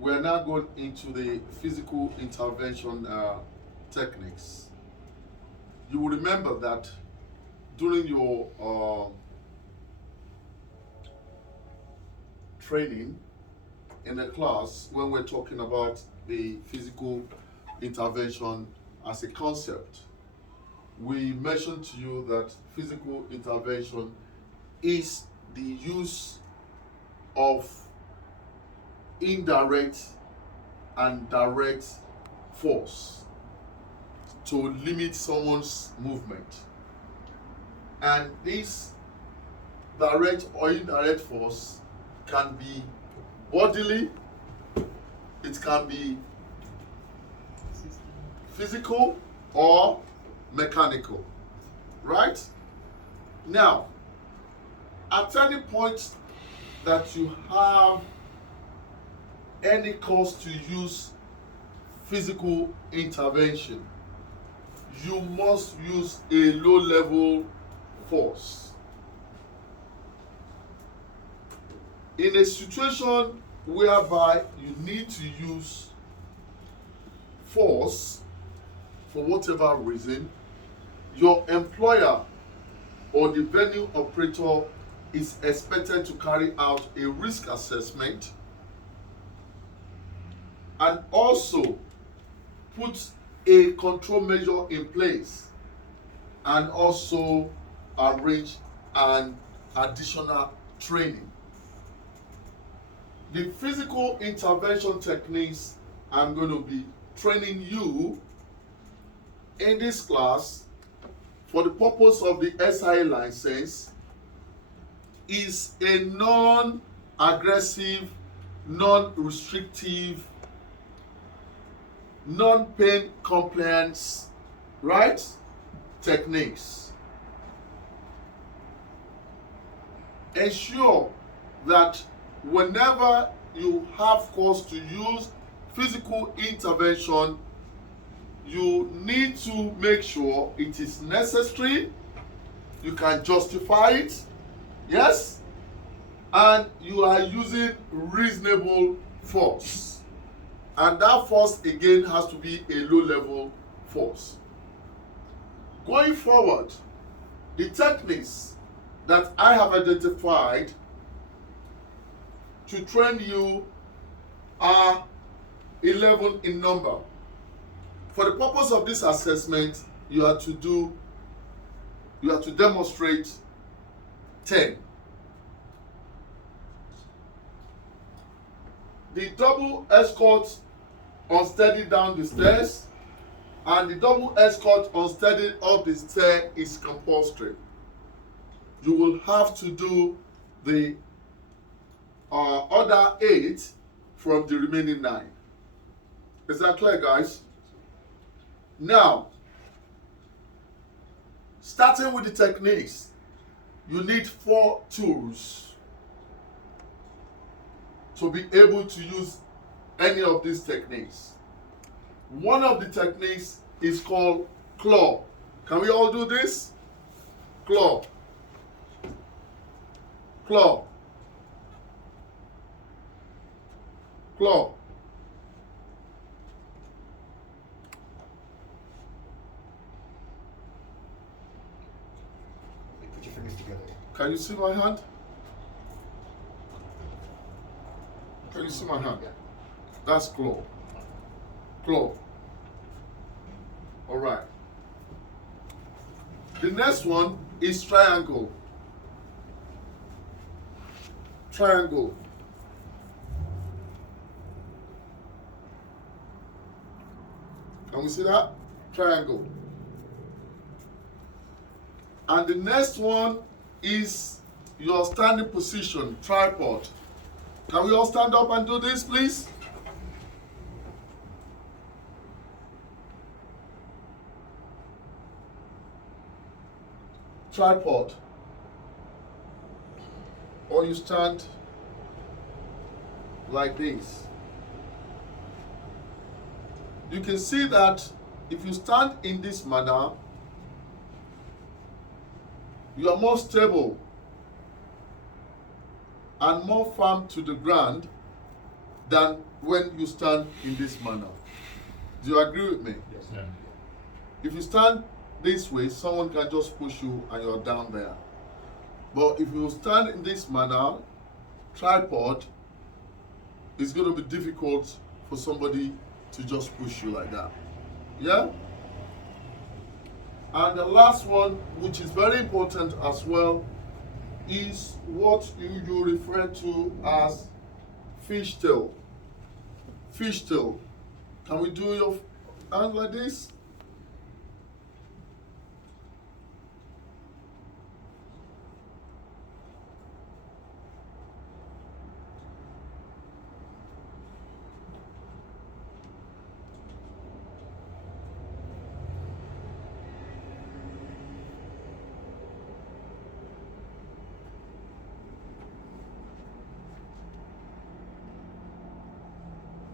we're now going into the physical intervention techniques. You will remember that during your training in the class, when we're talking about the physical intervention as a concept, we mentioned to you that physical intervention is the use of indirect and direct force to limit someone's movement. And this direct or indirect force can be bodily, it can be physical or mechanical, right? Now, at any point that you have any cause to use physical intervention, you must use a low-level force. In a situation whereby you need to use force for whatever reason, your employer or the venue operator is expected to carry out a risk assessment and also put a control measure in place and also arrange an additional training. The physical intervention techniques I'm going to be training you in this class for the purpose of the SIA license is a non-aggressive, non-restrictive, non-pain compliance, right, techniques. Ensure that whenever you have cause to use physical intervention, you need to make sure it is necessary, you can justify it, yes, and you are using reasonable force. And that force again has to be a low-level force. Going forward, the techniques that I have identified to train you are 11 in number. For the purpose of this assessment, you have to demonstrate 10. The double escort unsteady down the stairs and the double escort unsteady up the stair is compulsory. You will have to do the other 8 from the remaining 9. Is that clear, guys? Now, starting with the techniques, you need 4 tools to be able to use any of these techniques. One of the techniques is called claw. Can we all do this? Claw. Claw. Claw. Put your fingers together. Can you see my hand? Can you see my hand? Yeah. That's claw. Claw. All right. The next one is triangle. Triangle. Can we see that? Triangle. And the next one is your standing position, tripod. Can we all stand up and do this, please? Tripod. Or you stand like this. You can see that if you stand in this manner, you are more stable and more firm to the ground than when you stand in this manner. Do you agree with me? Yes. Yeah. If you stand this way, someone can just push you and you're down there. But if you stand in this manner, tripod, it's going to be difficult for somebody to just push you like that. Yeah? And the last one, which is very important as well, is what you refer to as fishtail. Fishtail. Can we do your hand like this?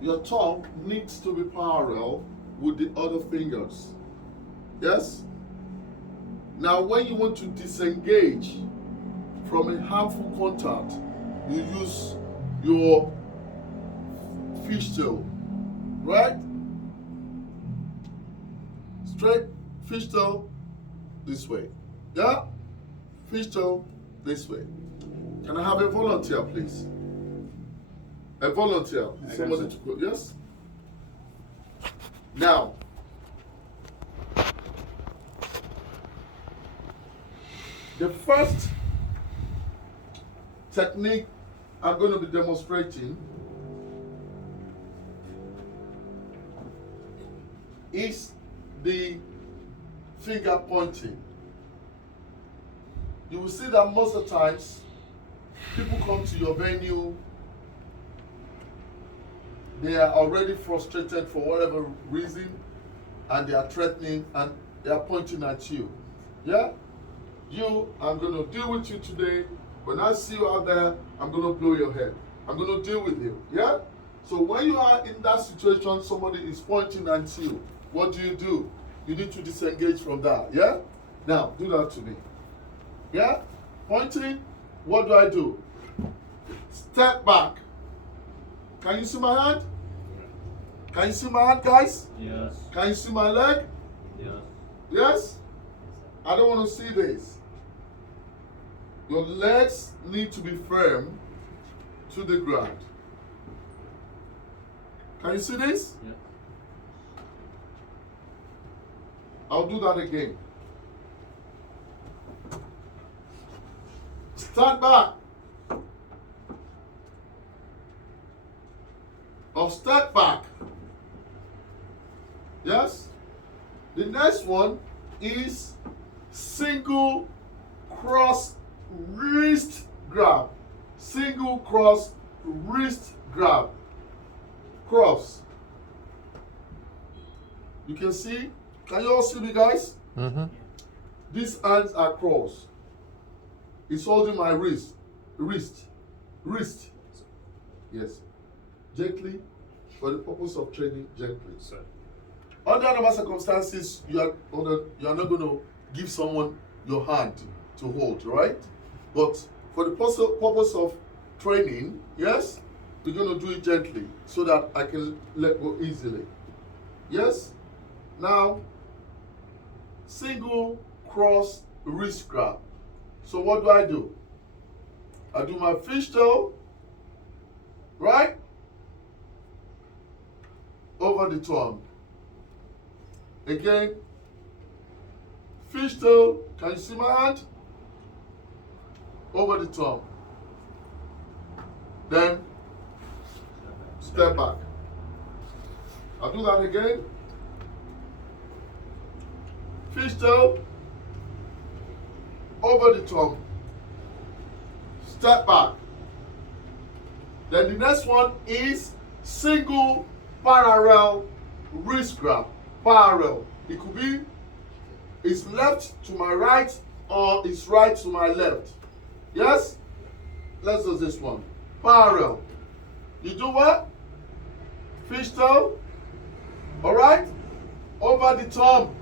Your tongue needs to be parallel with the other fingers. Yes? Now, when you want to disengage from a harmful contact, you use your fishtail. Right? Straight fishtail this way. Yeah? Fishtail this way. Can I have a volunteer, please? A volunteer. Somebody to go. Yes? Now, the first technique I'm going to be demonstrating is the finger pointing. You will see that most of the times people come to your venue, they are already frustrated for whatever reason, and they are threatening and they are pointing at you. Yeah? I'm going to deal with you today. When I see you out there, I'm going to blow your head. I'm going to deal with you. Yeah? So when you are in that situation, somebody is pointing at you, what do? You need to disengage from that. Yeah? Now, do that to me. Yeah? Pointing, what do? Step back. Can you see my hand? Can you see my hand, guys? Yes. Can you see my leg? Yes. Yes? I don't want to see this. Your legs need to be firm to the ground. Can you see this? Yeah. I'll do that again. Stand back. Or step back. Yes? The next one is single cross wrist grab. Single cross wrist grab. Cross. You can see? Can you all see me, guys? Mm-hmm. These hands are crossed. It's holding my wrist. Wrist. Yes. Gently, for the purpose of training, gently. Sir. Under normal circumstances, you are not going to give someone your hand to hold, right? But for the purpose of training, yes, we're going to do it gently so that I can let go easily. Yes? Now, single cross wrist grab. So what do? I do my fishtail, right? Over the tongue. Again, fishtail, can you see my hand? Over the tongue. Then, step back. I'll do that again. Fishtail, over the tongue. Step back. Then the next one is single parallel wrist grab. Parallel. It could be it's left to my right or it's right to my left. Yes? Let's do this one. Parallel. You do what? Fishtail. Alright? Over the thumb.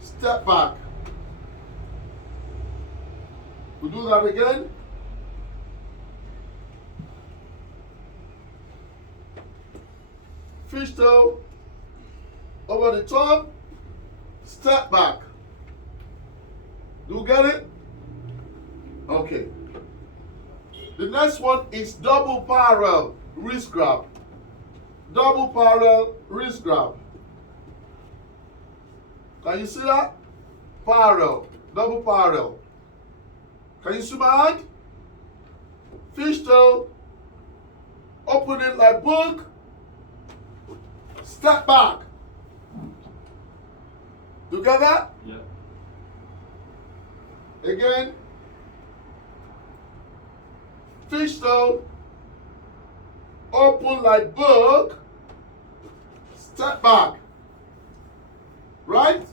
Step back. We do that again. fishtail over the top, step back. Do you get it? Okay. The next one is double parallel wrist grab. Double parallel wrist grab. Can you see that? Parallel, double parallel. Can you see my hand? Fishtail, open it like book, step back. You get that? Yeah. Again, fishtail, open like book, step back. Right?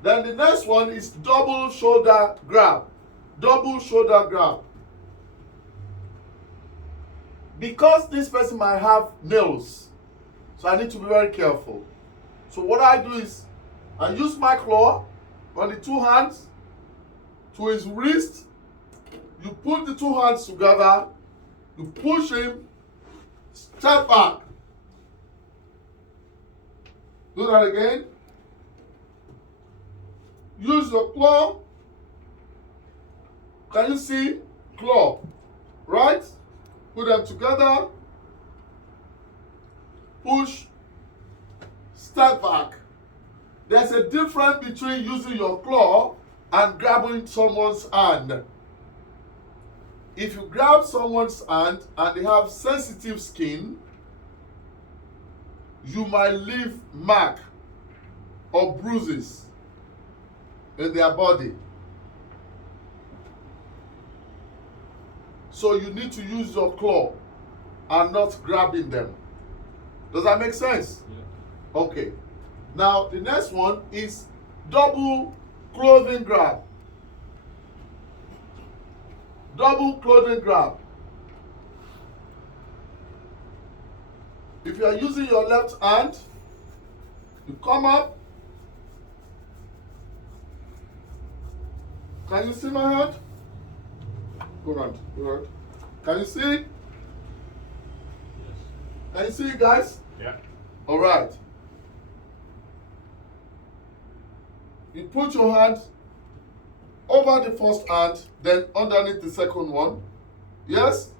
Then the next one is double shoulder grab. Double shoulder grab. Because this person might have nails, so I need to be very careful. So what I do is, I use my claw on the two hands to his wrist. You put the two hands together, you push him, step back. Do that again. Use your claw. Can you see? Claw. Right? Put them together. Push. Step back. There's a difference between using your claw and grabbing someone's hand. If you grab someone's hand and they have sensitive skin, you might leave mark or bruises in their body. So you need to use your claw and not grabbing them. Does that make sense? Yeah. Okay. Now the next one is double clothing grab. Double clothing grab. If you are using your left hand, you come up. Can you see my hand? Go around. Go around. Can you see? Yes. Can you see, guys? Yeah. All right. You put your hand over the first hand, then underneath the second one. Yes?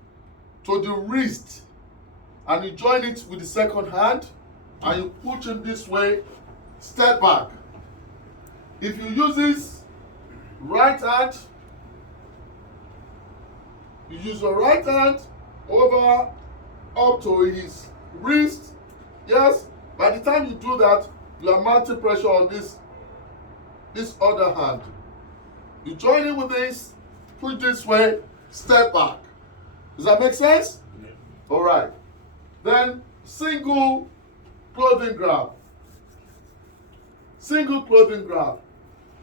To the wrist. And you join it with the second hand, and you push it this way, step back. If you use this right hand, you use your right hand over up to his wrist. Yes? By the time you do that, you are mounting pressure on this other hand. You join it with this, push this way, step back. Does that make sense? Yeah. All right. Then single clothing grab. Single clothing grab.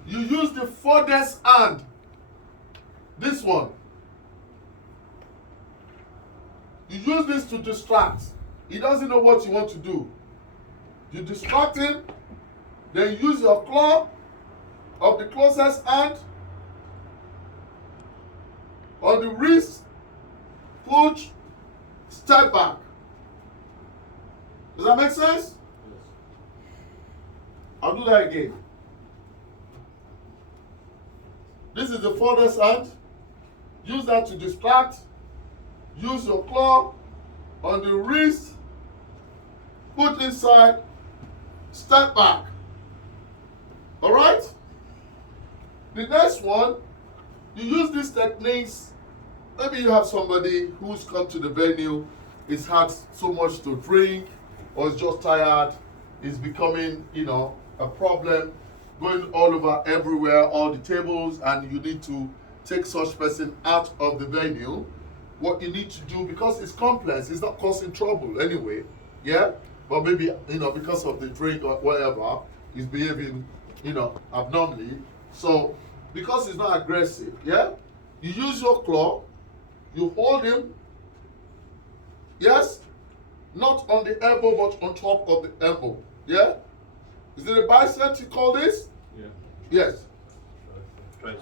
You use the furthest hand. This one. You use this to distract. He doesn't know what you want to do. You distract him, then use your claw of the closest hand on the wrist, push, step back. Does that make sense? Yes. I'll do that again. This is the furthest hand. Use that to distract. Use your claw on the wrist, put inside, step back. All right? The next one, you use these techniques. Maybe you have somebody who's come to the venue, he's had so much to drink, or is just tired, is becoming, a problem, going all over everywhere, all the tables, and you need to take such person out of the venue. What you need to do, because it's complex, it's not causing trouble anyway, yeah? But maybe, because of the drink or whatever, he's behaving, abnormally. So, because it's not aggressive, yeah? You use your claw, you hold him, yes? Not on the elbow, but on top of the elbow, yeah? Is it a bicep you call this? Yeah. Yes. Tricep.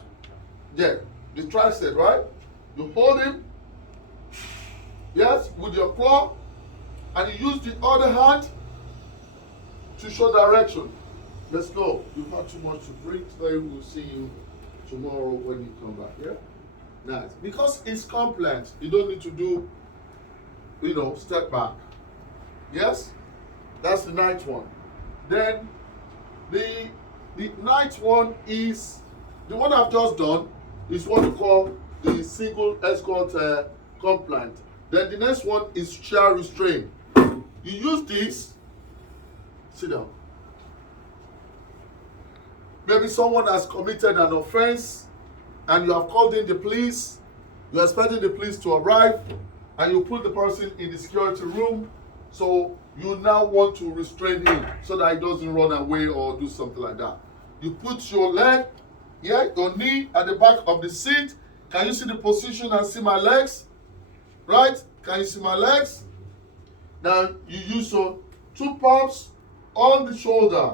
Yeah, the tricep, right? You hold him, yes, with your claw, and you use the other hand to show direction. Let's go. You've had too much to drink, so we'll see you tomorrow when you come back. Yeah? Nice. Because it's complex, you don't need to do, step back. Yes? That's the ninth one. Then the ninth one is, the one I've just done is what we call the single escort compliant. Then the next one is chair restraint. You use this, sit down. Maybe someone has committed an offense and you have called in the police, you're expecting the police to arrive, and you put the person in the security room, so you now want to restrain him so that he doesn't run away or do something like that. You put your leg, your knee at the back of the seat. Can you see the position and see my legs? Right? Can you see my legs? Now you use your two palms on the shoulder.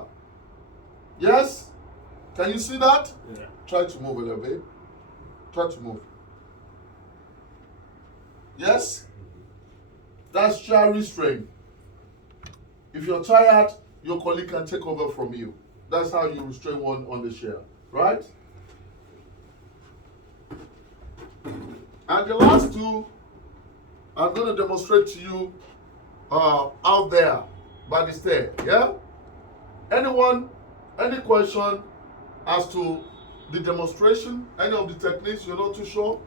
Yes? Can you see that? Yeah. Try to move a little bit. Try to move. Yes? That's chair restraint. If you're tired, your colleague can take over from you. That's how you restrain one on the chair. Right? And the last two, I'm going to demonstrate to you out there by the stair. Yeah? Anyone, any question as to the demonstration, any of the techniques you're not too sure?